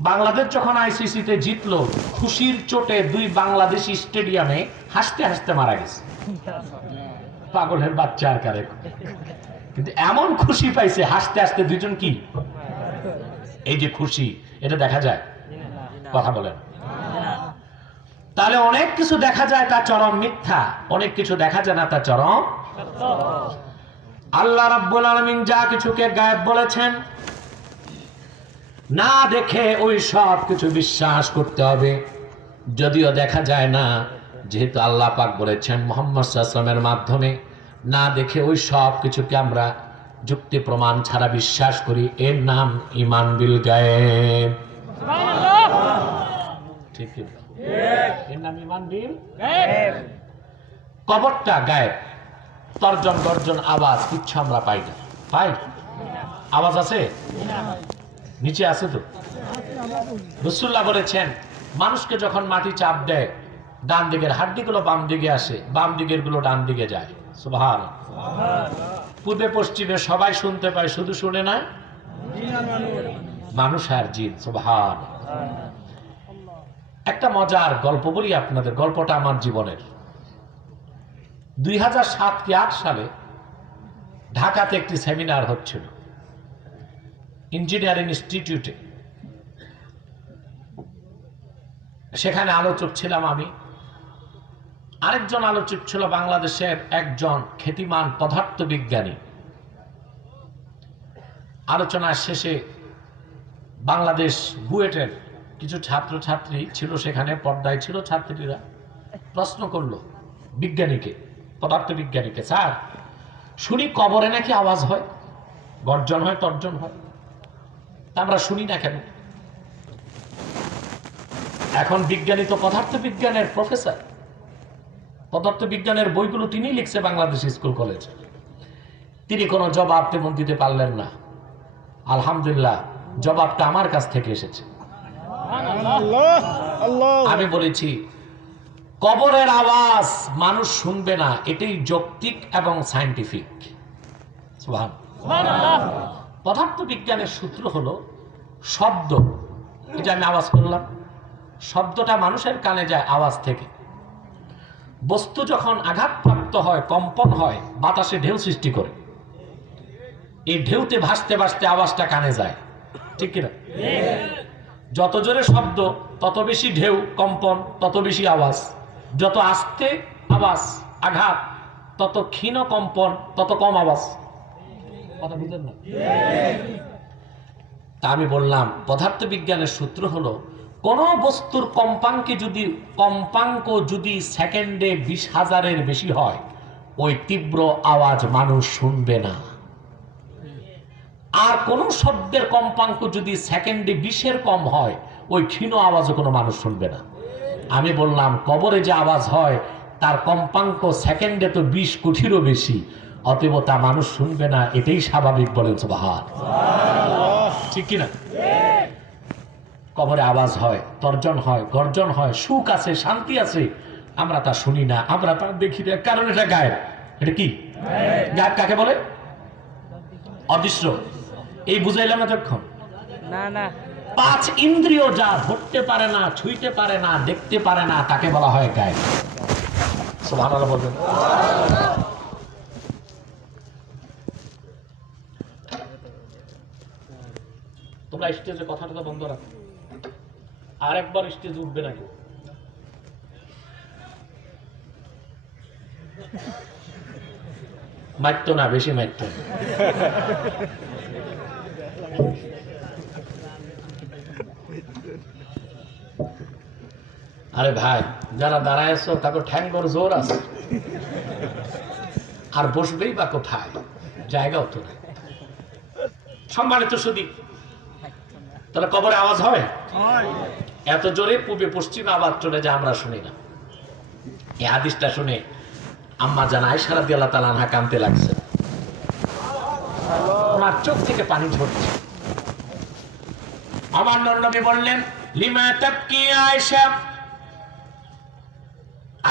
বাংলাদেশ যখন আইসিসিতে জিতলো, খুশির চোটে দুই বাংলাদেশি স্টেডিয়ামে হাসতে হাসতে মারা গেছে। পাগলের বাচ্চা আর কারে। কিন্তু এমন খুশি পাইছে হাসতে হাসতে দুইজন। কি এই যে খুশি, এটা দেখা যায়? কথা বলেন। তাহলে অনেক কিছু দেখা যায় তা চরম মিথ্যা, অনেক কিছু দেখা যায় না তা চরম সত্য। আল্লাহ রাব্বুল আলামিন যা কিছুকে গায়েব বলেছেন, না দেখে ওই সব কিছু বিশ্বাস করতে হবে। যদিও দেখা যায় না, যেহেতু আল্লাহ পাক বলেছেন মুহাম্মদ সাল্লাল্লাহু আলাইহি ওয়াসাল্লামের মাধ্যমে, না দেখে ওই সব কিছুকে আমরা যুক্তি প্রমাণ ছাড়া বিশ্বাস করি। এর নাম ঈমান বিল গায়েব। ঠিক কি? এর নাম ঈমান বিল গায়েব। কবরটা গায়েব, তর্জন গর্জন আওয়াজ কিচ্ছু আমরা পাই না। পাই? আওয়াজ আছে? নিচে আছে তো। রাসূলুল্লাহ বলেছেন মানুষকে যখন মাটি চাপ দেয়, ডান দিকের হাড্ডিগুলো বাম দিকে আসে, বাম দিকের গুলো ডান দিকে যায়। সুবহানাল্লাহ। পূর্বে পশ্চিমে সবাই শুনতে পায়, শুধু শুনে না মানুষ আর জিন। সুবহানাল্লাহ। একটা মজার গল্প বলি আপনাদের, গল্পটা আমার জীবনের। 2007 কি 8 সালে ঢাকাতে একটি সেমিনার হচ্ছিল ইঞ্জিনিয়ারিং ইনস্টিটিউটে। সেখানে আলোচক ছিলাম আমি, আরেকজন আলোচক ছিল বাংলাদেশের একজন খ্যাতিমান পদার্থবিজ্ঞানী। আলোচনার শেষে বাংলাদেশ বুয়েটের কিছু ছাত্রছাত্রী ছিল সেখানে, পর্দায় ছিল ছাত্রীরা। প্রশ্ন করলো বিজ্ঞানীকে, পদার্থবিজ্ঞানীকে, স্যার শুনি কবরে নাকি আওয়াজ হয়, গর্জন হয়, তর্জন হয়, তা আমরা শুনি না কেন? এখন বিজ্ঞানী তো পদার্থবিজ্ঞানের প্রফেসর, পদার্থবিজ্ঞানের বইগুলো তিনি লিখছে বাংলাদেশ স্কুল কলেজে। তিনি কোনো জবাব তেমন দিতে পারলেন না। আলহামদুলিল্লাহ জবাবটা আমার কাছ থেকে এসেছে। আমি বলেছি কবরের আওয়াজ মানুষ শুনবে না, এটাই যৌক্তিক এবং সায়েন্টিফিক। সুবহানাল্লাহ। পদার্থবিজ্ঞানের সূত্র হলো শব্দ। এটা আমি আওয়াজ করলাম, শব্দটা মানুষের কানে যায় আওয়াজ থেকে। বস্তু যখন আঘাতপ্রাপ্ত হয়, কম্পন হয়, বাতাসে ঢেউ সৃষ্টি করে। এই ঢেউতে ভাসতে ভাসতে আওয়াজটা কানে যায়, ঠিক কিনা? যত জোরে শব্দ তত বেশি ঢেউ, কম্পন তত বেশি আওয়াজ। যত আস্তে আওয়াজ, আঘাত, তত ক্ষীণ কম্পন, তত কম আওয়াজ। কথা বুঝলেন না? তা আমি বললাম পদার্থবিজ্ঞানের সূত্র হলো কোন বস্তুর কম্পাঙ্ক যদি সেকেন্ডে 20,000-এর বেশি হয়, ওই তীব্র আওয়াজ মানুষ শুনবে না। আর কোন শব্দের কম্পাঙ্ক যদি সেকেন্ডে 20-এর কম হয়, ওই ক্ষীণ আওয়াজও কোনো মানুষ শুনবে না। আমি বললাম কবরে যে আওয়াজ হয় তার কম্পাঙ্ক সেকেন্ডে তো 20 কোটিরও বেশি, অতএব তা মানুষ শুনবে না, এটাই স্বাভাবিক। বলেন সুবহানাল্লাহ, ঠিক কিনা? কবরে আওয়াজ হয়, তর্জন হয়, গর্জন হয়, সুখ আছে, শান্তি আছে, আমরা তা শুনি না, আমরা তা দেখি না, কারণ এটা গায়েব। এটা কি গায়েব? কাকে বলে? অদৃশ্য। এই বুঝাইলাম এতক্ষণ? না না, 5 ইন্দ্রিয় যা ধরতে পারে না, ছুঁইতে পারে না, দেখতে পারে না, তাকে বলা হয় গায়েব। সুবহানাল্লাহ বলবেন। তোমরা স্টেজে কথাটা বন্ধ রাখো, আর একবার স্টেজে উঠবে নাকি? মারতো না, বেশি মারতো না। আরে ভাই, যারা দাঁড়ায় আছো তাকে ঠ্যাঙ্গর জোর আছে, আর বসবেই বা কোথায়? জায়গাও তো নাই। সম্মানিত সুধী, তাহলে কবরে আওয়াজ হয়? এত জোরে পূবে পশ্চিমে আওয়াজ চলে যায়, আমরা শুনি না। এই হাদিসটা শুনে আম্মা জান আয়েশা রাদিয়াল্লাহু তাআলা আনহা কাঁদতে লাগছে, ওনার চোখ থেকে পানি ঝরছে। আমার নবী বললেন, লিমা তাবকি আয়েশা,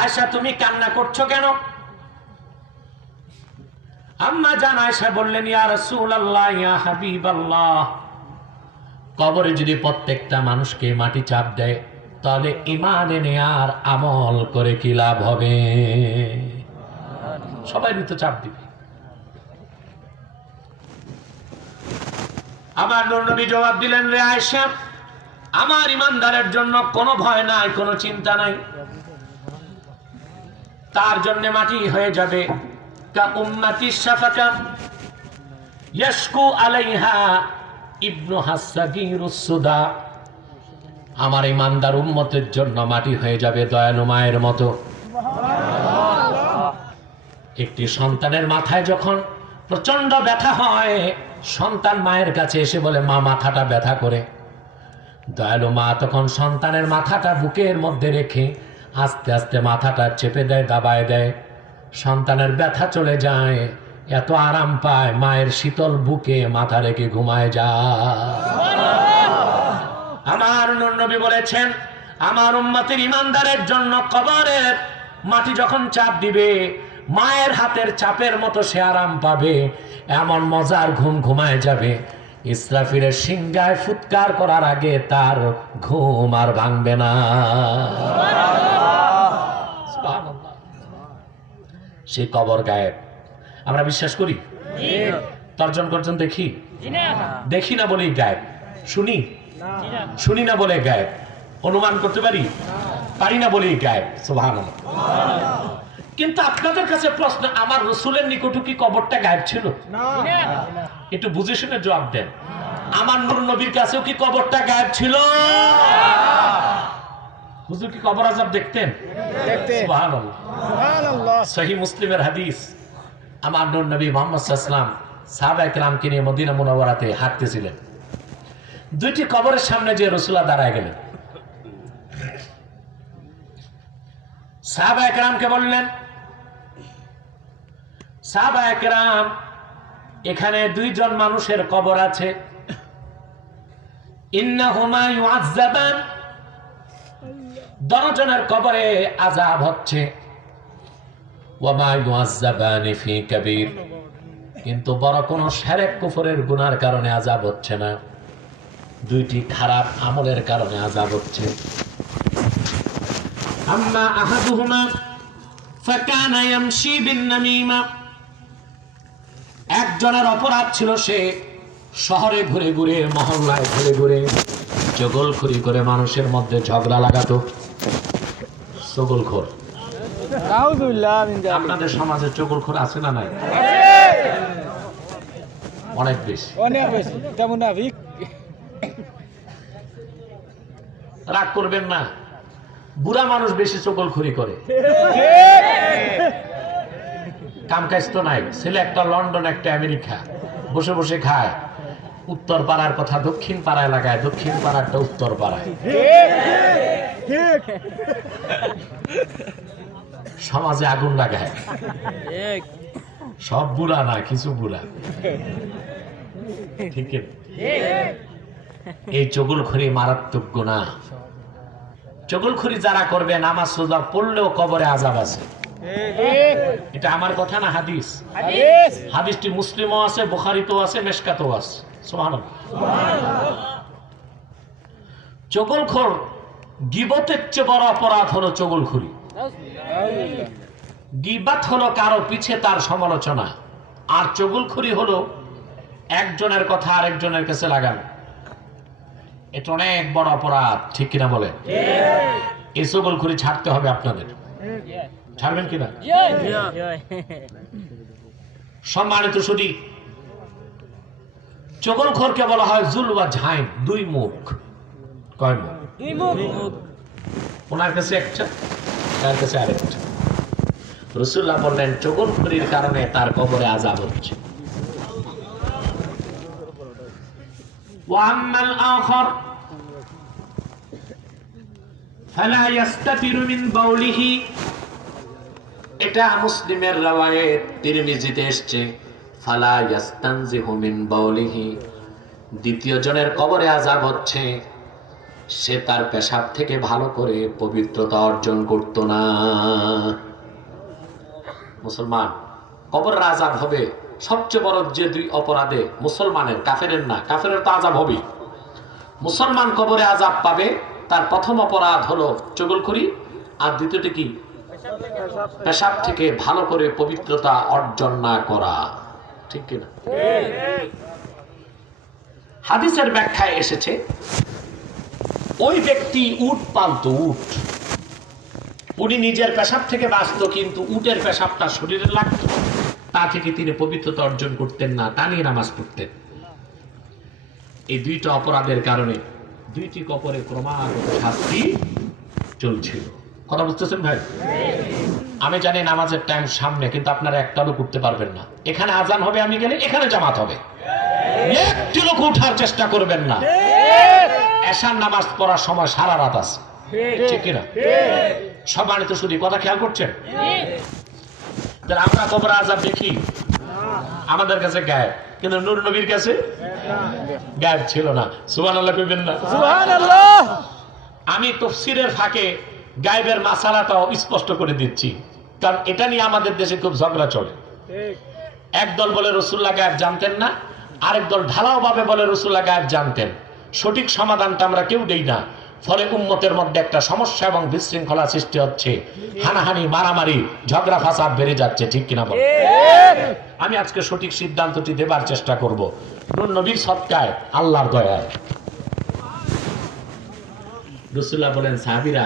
আয়েশা তুমি কান্না করছো কেন? আম্মা জান আয়েশা বললেন, ইয়া রাসূলুল্লাহ, ইয়া হাবিবাল্লাহ, কবরে যদি প্রত্যেকটা মানুষকে মাটি চাপ দেয়, তাহলে ঈমান এনে আর আমল করে কি লাভ হবে? সবাই তো চাপ দিবে। আমার নবী জবাব দিলেন, রে আয়েশা, আমার ঈমানদারের জন্য কোনো ভয় নাই, কোনো চিন্তা নাই। তার জন্য মাটি হয়ে যাবে কা উম্মতি শাফাকা ইয়াশকু আলাইহা ইবনু হাসাগীরুস সুদা। আমার ঈমানদার উম্মতের জন্য মাটি হয়ে যাবে দয়ালু মায়ের মতো। একটি সন্তানের মাথায় যখন প্রচন্ড ব্যথা হয়, সন্তান মায়ের কাছে এসে বলে, মা মাথাটা ব্যথা করে। দয়ালু মা তখন সন্তানের মাথাটা বুকের মধ্যে রেখে আস্তে আস্তে মাথাটা চেপে দেয়, দাবায় দেয়। সন্তানের ব্যথা চলে যায়, এত আরাম পায়, মায়ের শীতল বুকে মাথা রেখে ঘুমায় যায়। আমার নবী বলেছেন, আমার উম্মতের ঈমানদারের জন্য কবরের মাটি যখন চাপ দিবে, মায়ের হাতের চাপের মতো সে আরাম পাবে, এমন মজার ঘুম ঘুমায় যাবে, ইসরাফিলের সিংহায় ফুৎকার করার আগে তার ঘুম আর ভাঙবে না। সে কবর গায়েব, আমরা বিশ্বাস করি? তর্জন করছেন দেখি, দেখি না বলেই গায়েব, শুনি, শুনি না বলে গায়েব, অনুমান করতে পারি, পারি না বলেই গায়েব। সুবহানাল্লাহ। কিন্তু আপনাদের কাছে প্রশ্ন, আমার রাসূলের নিকটও কি কবরটা গায়েব ছিল? একটু বুঝে শুনে জবাব দেন। আমার নূর নবীর কাছেও কি কবরটা গায়েব ছিল? হুজুর কি কবর আযাব দেখতেন? সুবহানাল্লাহ। সহিহ মুসলিমের হাদিস, আমার নূর নবী মুহাম্মদ সাল্লাল্লাহু আলাইহি ওয়াসাল্লাম সাহাবায়ে কেরামকে নিয়ে মদিনা মুনাওয়ারাতে হাঁটতেছিলেন। দুইটি কবরের সামনে যে রাসূলুল্লাহ দাঁড়ায় গেলেন। সাহাবায়ে কেরামকে বললেন, সাহাবায়ে কেরাম, এখানে দুইজন মানুষের কবর আছে, ইন্নাহুমা ইউআযযাবান, দুজনের কবরে আযাব হচ্ছে, ওয়া মা ইউআযযাবানি ফি কাবীর, কিন্তু বড় কোন শিরক কুফরের গুনার কারণে আযাব হচ্ছে না, দুইটি খারাপ আমলের কারণে আযাব হচ্ছে। আম্মা আহাদুহুমা ফাকানা ইয়ামশি বিন-নামিমা, একজনের অপরাধ ছিল, সে শহরে ঘুরে ঘুরে, মহল্লায় ঘুরে ঘুরে চগলখড়ি করে মানুষের মধ্যে ঝগড়া লাগাতো। চগলখোর, আপনাদের সমাজে চগলখোর আছে না নাই? অনেক বেশি। রাগ করবেন না, বুড়া মানুষ বেশি চগলখড়ি করে, কাম কাজ তো নাই। ছেলে একটা লন্ডন, একটা আমেরিকা, বসে বসে খায়, উত্তর পাড়ার কথা দক্ষিণ পাড়ায় লাগায়, দক্ষিণ পাড়ারটা উত্তর পাড়ায়। সমাজে আগুন লাগায়। সব বুড়া না, কিছু বুড়া। ঠিক এই চগলখড়ি মারাত্মক গুনাহ। চগলখড়ি যারা করবে নামাজ রোজা পড়লেও কবরে আযাব আছে। এটা আমার কথা না, হাদিস। হাদিসটি মুসলিমও আছে, বুখারীতেও আছে, মিশকাতেও আছে। সুবহানাল্লাহ। চগলখড় গীবতের চেয়ে বড় অপরাধ হলো চগলখড়ি। গীবাত হলো কারো পিছে তার সমালোচনা, আর চগলখড়ি হলো একজনের কথা আরেকজনের কাছে লাগানো। এটা অনেক বড় অপরাধ, ঠিক কিনা বলে? এই চগলখড়ি ছাড়তে হবে আপনাদের। ছাড়বেন কিনা? সম্মানিত শুধু চগলখড়কে বলা হয় জুল ওয়া ঝাইন, দুই মুখ। কয় মুখ? দুই মুখ। ওনার কাছে একটা, তার কাছে আরেকটা। রাসূলুল্লাহ বললেন চগলখড়ির কারণে তার কবরে আযাব হচ্ছে। ওয়া আম্মাল আখার ফালা ইস্তাতিরু মিন বাউলিহি, এটা মুসলিমের riwayat, তিরমিজিতে এসেছে ফালা ইস্তানজিহু মিন বাউলিহি। দ্বিতীয় জনের কবরে আযাব হচ্ছে সে তার পেশাব থেকে ভালো করে পবিত্রতা অর্জন করত না। মুসলমান কবরের আযাব হবে সবচেয়ে বড় যে দুই অপরাধে, মুসলমানের, কাফেরের না। কাফেরের তো আযাব হবে, মুসলমান কবরে আযাব পাবে। তার প্রথম অপরাধ হলো চগলখড়ি, আর দ্বিতীয়টি কি? পেশাব থেকে ভালো করে পবিত্রতা অর্জন না করা। ঠিক কিনা? হাদিসের ব্যাখ্যায় এসেছে ওই ব্যক্তি উট পালতো, উট। উনি নিজের পেশাব থেকে বাঁচত, কিন্তু উটের পেশাবটা শরীরে লাগত, তা থেকে তিনি পবিত্রতা অর্জন করতেন না, তা নিয়ে নামাজ পড়তেন। এই দুইটা অপরাধের কারণে দুইটি কবরে ক্রমাগত শাস্তি চলছিল। কথা বুঝতেছেন ভাই? আমি জানি নামাজের টাইম সামনে, কিন্তু আপনারা একটা লোক উঠতে পারবেন না। এখানে আজান হবে, আমি গেলে এখানে জামাত হবে, একটি লোক উঠার চেষ্টা করবেন না। এশার নামাজ পড়ার সময় সারা রাত আছে, ঠিক কিনা? সম্মানিত শুধু কথা খেয়াল করছেন? আমরা কবরে আযাব দেখি, আমাদের কাছে গায়েব, কিন্তু নূর নবীর কাছে গায়েব ছিল না। সুবহানাল্লাহ কইবেন না? সুবহানাল্লাহ। আমি তাফসীরের ফাঁকে গায়েবের মাসালাটাও স্পষ্ট করে দিচ্ছি, কারণ এটা নিয়ে আমাদের দেশে খুব ঝগড়া চলে। একদল বলে রাসূলুল্লাহ গায়েব জানতেন না, আরেক দল ঢালাও ভাবে বলে রাসূলুল্লাহ গায়েব জানতেন। সঠিক সমাধানটা আমরা কেউ দেই না, ফলে উম্মতের মধ্যে একটা সমস্যা এবং বিশৃঙ্খলা সৃষ্টি হচ্ছে, হানাহানি, মারামারি, ঝগড়া ফাসাদ বেড়ে যাচ্ছে, ঠিক কিনা বল? আমি আজকে সঠিক সিদ্ধান্তটি দেবার চেষ্টা করব, নূর নবীর সদকায়, আল্লাহর দয়ায়। রাসূলুল্লাহ বলেন, সাহাবীরা,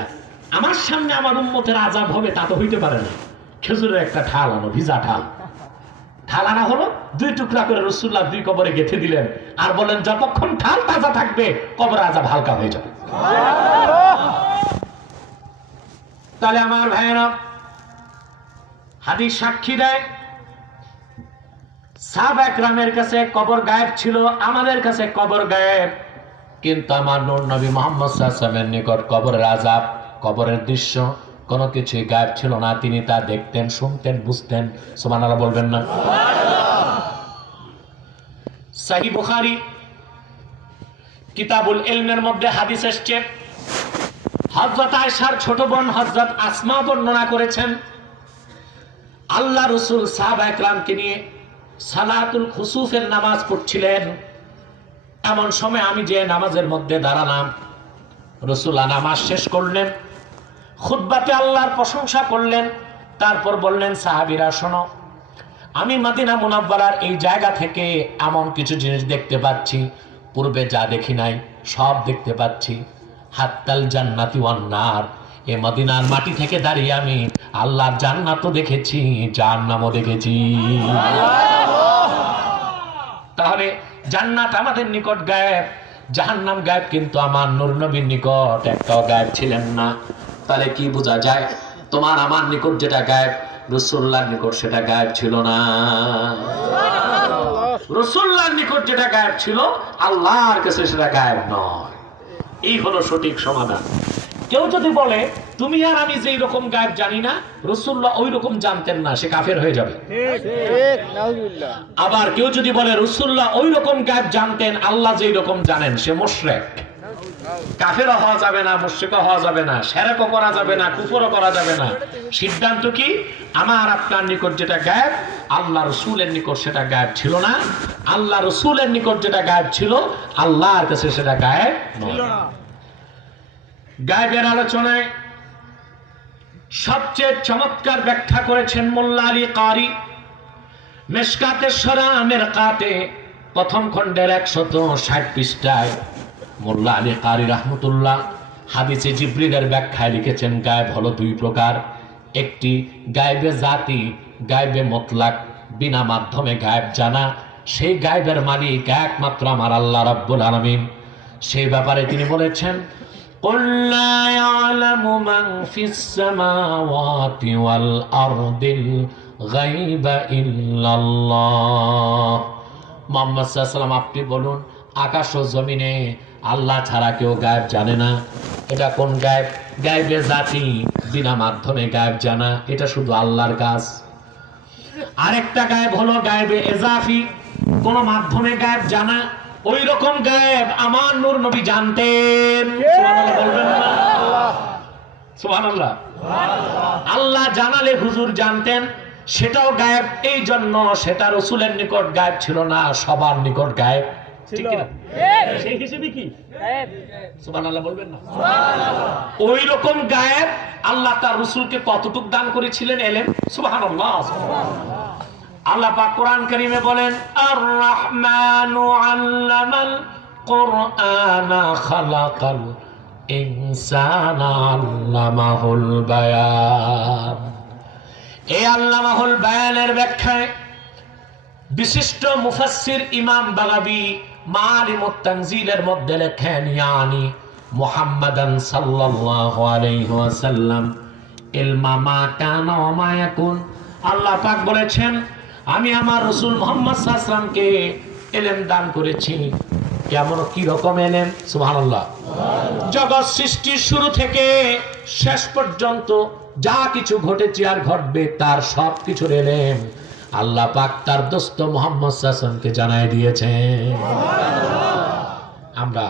আমার সামনে আমার উম্মতের আযাব হবে তা তো হইতে পারে না। খেজুরের একটা ঠাল আনো, ভিজা ঠাল। ঠাল আনা হলো, দুই টুকরা করে রাসূলুল্লাহ দুই কবরে গেঁথে দিলেন, আর বলেন যতক্ষণ ঠাল তাজা থাকবে কবরে আযাব হালকা হয়ে যাবে। তাহলে আমার ভাইয়েরা, হাদিস সাক্ষী দেয় সাহাবা একরামের কাছে কবর গায়েব ছিল, আমাদের কাছে কবর গায়েব, কিন্তু আমার নূর নবী মুহাম্মদ সাল্লাল্লাহু আলাইহি ওয়াসাল্লামের নিকট কবরের আযাব, কবরের দৃশ্য কোনো কিছুই গায়েব ছিল না। তিনি তা দেখতেন, শুনতেন, বুঝতেন। সুবহানাল্লাহ বলবেন না? সহিহ বুখারী কিতাবুল ইলমের মধ্যে হাদিস এসেছে, হযরত আয়েশার ছোট বোন হযরত আসমা বর্ণনা করেছেন, আল্লাহ রাসূল সাহাবা একরামকে নিয়ে সালাতুল খুসুফের নামাজ পড়ছিলেন। এমন সময় আমি যে নামাজের মধ্যে দাঁড়ালাম, রাসূলুল্লাহ নামাজ শেষ করলেন, খুতবাতে আল্লাহর প্রশংসা করলেন, তারপর বললেন, সাহাবীরা শোনো, আমি মদিনা মুনাওয়ারার এই জায়গা থেকে এমন কিছু জিনিস দেখতে পাচ্ছি, পূর্বে যা দেখি নাই সব দেখতে পাচ্ছি। হাত্তাল জান্নাতি ওয়ান নার, এই মদিনার মাটি থেকে দাঁড়িয়ে আমি আল্লাহর জান্নাতও দেখেছি, জাহান্নামও দেখেছি। তাহলে জান্নাত আমাদের নিকট গায়েব, জাহান্নাম গায়েব, কিন্তু আমার নূর নবীর নিকট একটাও গায়েব ছিলেন না। তাহলে কি বোঝা যায়? তোমার আমার নিকট যেটা গায়েব, রাসূলুল্লাহর নিকট সেটা গায়েব ছিল না। রাসূলুল্লাহর নিকট যেটা গায়েব ছিল আল্লাহর কাছে সেটা গায়েব নয়। এই হলো সঠিক সমাধান। কেউ যদি বলে তুমি আর আমি যেই রকম গায়েব জানি না, রাসূলুল্লাহ ওই রকম জানতেন না, সে কাফের হয়ে যাবে। আবার কেউ যদি বলে রাসূলুল্লাহ ওই রকম গায়েব জানতেন, আল্লাহ যেই রকম জানেন, সে মুশরিক। কাফেরও হওয়া যাবে না, মুশরিকও হওয়া যাবে না, শিরকও করা যাবে না, কুফরও করা যাবে না। সিদ্ধান্ত কি? আমার আপনার নিকট যেটা গায়েব, আল্লাহ রাসূলের নিকট সেটা গায়েব ছিল না। আল্লাহ রাসূলের নিকট যেটা গায়েব ছিল, আল্লাহর কাছে সেটা গায়েব ছিল না। গায়েবের আলোচনায় সবচেয়ে চমৎকার ব্যাখ্যা করেছেন মোল্লা আলী কারি মেশকাতে শরামের কাতে প্রথম খণ্ডের 160 পৃষ্ঠায়। মোল্লা আলী কারি রাহমাতুল্লাহ হাদিসে জিবরিলের ব্যাখ্যায় লিখেছেন, গায়েব হলো দুই প্রকার। একটি গায়েবে জাতি, গায়েবে মুতলাক, বিনা মাধ্যমে গায়েব জানা। সেই গায়েবের মালিক একমাত্র আমার আল্লাহ রাব্বুল আলামিন। সেই ব্যাপারে তিনি বলেছেন, قل لا يعلم من في السماوات والأرض الغيب إلا الله। মুহাম্মদ সাল্লাল্লাহু আলাইহি ওয়াসাল্লাম আপনি বলুন, আকাশ ও জমিনে আল্লাহ ছাড়া কেউ গায়েব জানে না। এটা কোন গায়েব? গায়েবে জাতি, বিনা মাধ্যমে গায়েব জানা, এটা শুধু আল্লাহর কাজ। আরেকটা গায়েব হলো গায়েবে এজাফি, কোন মাধ্যমে গায়েব জানা। ওই রকম গায়েব আমার নূর নবী জানতেন। সুবহানাল্লাহ বলবেন না? সুবহানাল্লাহ। আল্লাহ জানালে হুজুর জানতেন, সেটাও গায়েব। এই জন্য সেটা রাসূলের নিকট গায়েব ছিল না, সবার নিকট গায়েব। ঠিক কি না? সেই হিসেবে কি গায়েব? সুবহানাল্লাহ বলবেন না? সুবহানাল্লাহ। ওই রকম গায়েব আল্লাহ তার রাসূলকে কতটুকু দান করেছিলেন ইলম। সুবহানাল্লাহ। আল্লাহ পাক কোরআন কারীমে বলেন, আর রহমানু আল্লামাল কুরআনা খালাকাল ইনসানা আল্লামাহুল বায়ান। এই আল্লামাহুল বায়ানের ব্যাখ্যায় বিশিষ্ট মুফাসসির ইমাম বাগাবী মালিমুত তানজিলের মধ্যে লেখেন, ইয়ানি মুহাম্মাদান সাল্লাল্লাহু আলাইহি ওয়াসাল্লাম ইলমা মা কানা ওয়া মা ইয়াকুন। আল্লাহ পাক বলেছেন, আমি আমার রাসূল মুহাম্মদ সাল্লাল্লাহু আলাইহি ওয়াসাল্লামকে ইলম দান করেছি। কেমন, কি রকম ইলম? সুবহানাল্লাহ। জগৎ সৃষ্টির শুরু থেকে শেষ পর্যন্ত যা কিছু ঘটেছে আর ঘটবে তার সব কিছুর ইলম আল্লাহ পাক তার দোস্ত মুহাম্মদ সাল্লাল্লাহু আলাইহি ওয়াসাল্লামকে জানাই দিয়েছেন। আমরা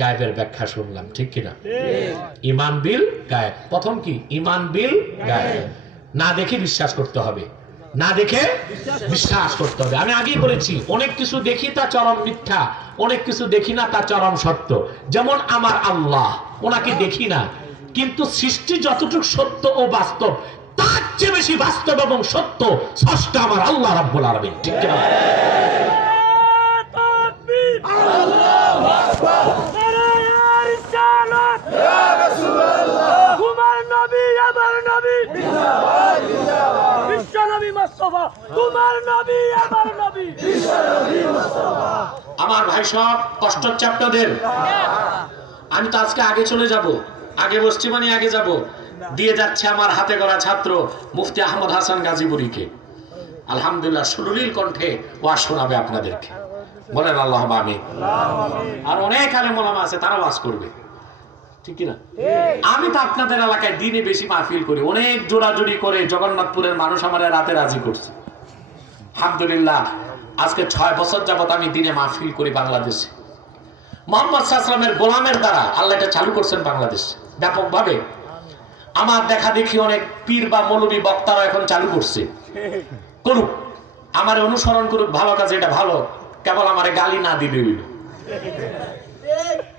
গায়েবের ব্যাখ্যা শুনলাম, ঠিক কিনা? ঈমান বিল গায়েব। প্রথম কি? ঈমান বিল গায়েব। না দেখে বিশ্বাস করতে হবে, না দেখে বিশ্বাস করতে হবে। আমি আগেই বলেছি, অনেক কিছু দেখি তা চরম মিথ্যা, অনেক কিছু দেখি না তা চরম সত্য। যেমন আমার আল্লাহ, ওনাকে দেখি না, কিন্তু সৃষ্টি যতটুকু সত্য ও বাস্তব, তার চেয়ে বেশি বাস্তব এবং সত্য স্রষ্টা আমার আল্লাহ রাব্বুল আলামিন। ঠিক কিনা? আল্লাহু আকবার। আমার ভাই সব কষ্ট চ্যাপ্টারদের আমি তো আজকে আগে চলে যাব, আগে বসছি মানে আগে যাব। দিয়ে যাচ্ছে আমার হাতে গড়া ছাত্র মুফতি আহমদ হাসান গাজীপুরীকে। আলহামদুলিল্লাহ সুরলীল কণ্ঠে ওয়াজ শোনাবে আপনাদেরকে। বলেন আল্লাহুম্মা আমিন। আর অনেক আলেম ওলামা আছে, তারা ওয়াজ করবে, ঠিক কি না? আমি তো আপনাদের এলাকায় দিনে বেশি মাহফিল করি, অনেক জোড়াজুড়ি করে জগন্নাথপুরের মানুষ আমার রাতে রাজি করছে। আলহামদুলিল্লাহ আজকে 6 বছর যাবত আমি দিনে মাহফিল করি বাংলাদেশে। মুহাম্মদ সাল্লাল্লাহু আলাইহি ওয়াসাল্লামের গোলামের দ্বারা আল্লাহ এটা চালু করছেন বাংলাদেশে ব্যাপকভাবে। আমার দেখা দেখি অনেক পীর বা মৌলবী বক্তারা এখন চালু করছে, করুক, আমার অনুসরণ করুক, ভালো কাজে, এটা ভালো, কেবল আমারে গালি না দিলে হইল।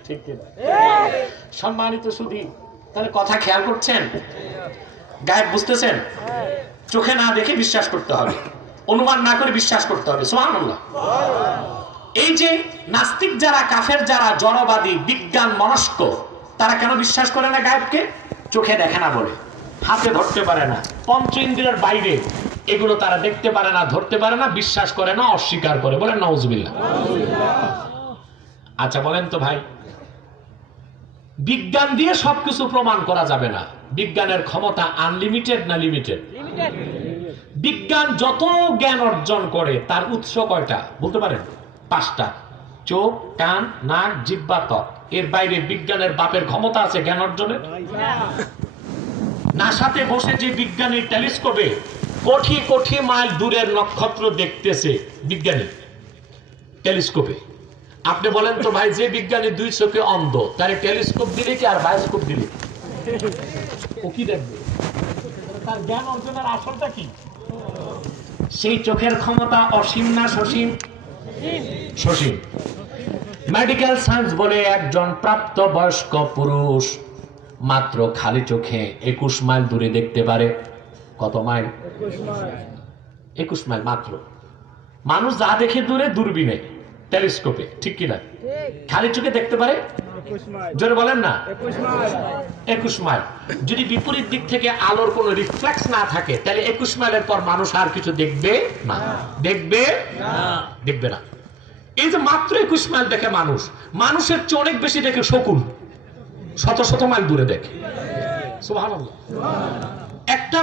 ঠিক কিনা? সম্মানিত সুধী, তাহলে কথা খেয়াল করছেন? গায়েব বুঝতেছেন? চোখে না দেখে বিশ্বাস করতে হবে, অনুমান না করে বিশ্বাস করতে হবে। সুবহানাল্লাহ। এই যে নাস্তিক যারা, কাফের যারা, জড়বাদী, বিজ্ঞান মনস্ক, তারা কেন বিশ্বাস করে না গায়েবকে? চোখে দেখে না বলে, হাতে ধরতে পারে না, পঞ্চ ইন্দ্রিয়ের বাইরে এগুলো তারা দেখতে পারে না, ধরতে পারে না, বিশ্বাস করে না, অস্বীকার করে। বলেন নাউজুবিল্লাহ। আচ্ছা বলেন তো ভাই, বিজ্ঞান দিয়ে সবকিছু প্রমাণ করা যাবে না। বিজ্ঞানের ক্ষমতা আনলিমিটেড না লিমিটেড? বিজ্ঞান যত জ্ঞান অর্জন করে তার উৎস কয়টা বলতে পারেন? 5টা। চোখ, কান, নাক, জিহ্বা, ত্বক। এর বাইরে বিজ্ঞানের বাপের ক্ষমতা আছে জ্ঞান অর্জনের? নাসাতে বসে যে বিজ্ঞানী টেলিস্কোপে কোটি কোটি মাইল দূরের নক্ষত্র দেখতেছে, বিজ্ঞানী টেলিস্কোপে। আপনি বলেন তো ভাই, যে বিজ্ঞানী 2 চোখে অন্ধ, তার টেলিস্কোপ দিলে কি আর বায়োস্কোপ দিলে ও কি দেখবে? তার জ্ঞান অর্জনের আসলটা কি? সেই চোখের ক্ষমতা অসীম না সসীম? সসীম। মেডিকেল সায়েন্স বলে একজন প্রাপ্ত বয়স্ক পুরুষ মাত্র খালি চোখে 21 মাইল দূরে দেখতে পারে। কত মাইল? 21 মাইল মাত্র। মানুষ যা দেখে দূরে দূরবীনে, টেলিস্কোপে, ঠিক কিনা? খালি চোখে দেখতে পারে জোরে বলেন না? 21 মাইল। যদি বিপরীত দিক থেকে আলোর কোনো রিফ্লেক্স না থাকে, তাহলে 21 মাইলের পর মানুষ আর কিছু দেখবে না। দেখবে না। এই যে মাত্র 21 মাইল দেখে মানুষ, মানুষের চেয়ে অনেক বেশি দেখে শকুন, শত শত মাইল দূরে দেখে। সুবহানাল্লাহ। একটা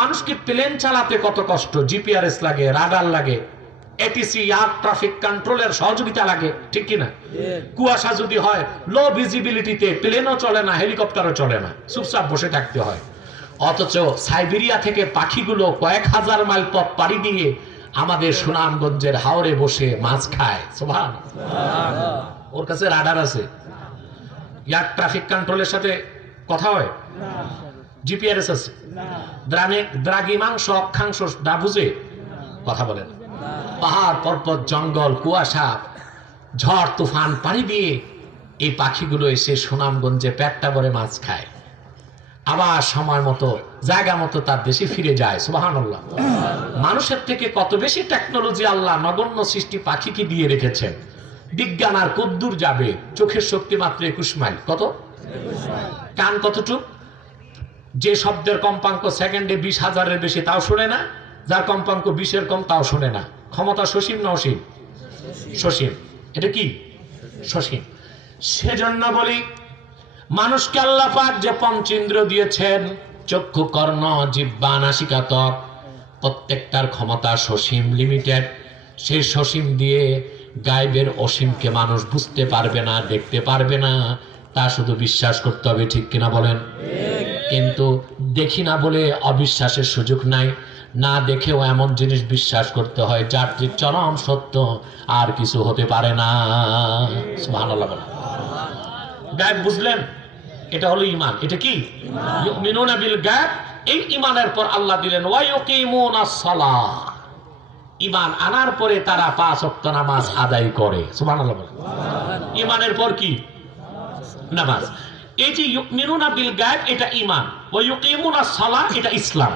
মানুষকে প্লেন চালাতে কত কষ্ট, জিপিআরএস লাগে, রাডার লাগে, এটিসি এয়ার ট্রাফিক কন্ট্রোলের সহযোগিতা লাগে, ঠিক কিনা? কুয়াশা যদি হয়, লো ভিজিবিলিটিতে প্লেনও চলে না, হেলিকপ্টারও চলে না, চুপচাপ বসে থাকতে হয়। অথচ সাইবেরিয়া থেকে পাখিগুলো কয়েক হাজার মাইল পথ পাড়ি দিয়ে আমাদের সুনামগঞ্জের হাওরে বসে মাছ খায়। সুবহানাল্লাহ। ওর কাছে রাডার আছে, এয়ার ট্রাফিক কন্ট্রোলের সাথে কথা হয়, জিপিআরএস আছে, দ্রাঘিমাংশ অক্ষাংশ না বুঝে কথা বলেন। পাহাড় পর্বত জঙ্গল কুয়াশা ঝড় তুফান পানি দিয়ে এই পাখিগুলো এসে সুনামগঞ্জে পেটটা ভরে মাছ খায়, আবার সময় মতো জায়গা মতো তার দেশে ফিরে যায়। সুবহানাল্লাহ। মানুষের থেকে কত বেশি টেকনোলজি আল্লাহ নগণ্য সৃষ্টি পাখিকে দিয়ে রেখেছেন। বিজ্ঞান আর কদ্দূর যাবে? চোখের শক্তি মাত্র 21 মাইল। কত? কান কতটুক? যে শব্দের কম্পাঙ্ক সেকেন্ডে 20,000-এর বেশি তাও শোনে না, যার কম্পাঙ্ক 20-এর কম তাও শোনে না। ক্ষমতা সসীম না অসীম? সসীম। এটা কি? সসীম। সেজন্য বলি, মানুষকে আল্লাহ পাক যে পঞ্চেন্দ্রিয় দিয়েছেন, চক্ষু, কর্ণ, জিহ্বা, নাসিকা, ত্বক, প্রত্যেকটার ক্ষমতা সসীম, লিমিটেড। সেই সসীম দিয়ে গায়েবের অসীমকে মানুষ বুঝতে পারবে না, দেখতে পারবে না, তা শুধু বিশ্বাস করতে হবে, ঠিক কিনা বলেন? কিন্তু দেখি না বলে অবিশ্বাসের সুযোগ নাই। না দেখেও এমন জিনিস বিশ্বাস করতে হয় যার যে চরম সত্য আর কিছু হতে পারে না। সুবহানাল্লাহ। গায়েব বুঝলেন? এটা হলো ঈমান। এটা কি? ইউমিনুনা বিল গায়ব। এই ঈমানের পর আল্লাহ দিলেন ওয়া ইউকিমুনাস সালাহ। ঈমান আনার পরে তারা 5 ওয়াক্ত নামাজ আদায় করে। সুবহানাল্লাহ। ঈমানের পর কি? নামাজ। এই যে ইউমিনুনা বিল গায়ব, এটা ঈমান। ওয়া ইউকিমুনাস সালাহ, এটা ইসলাম।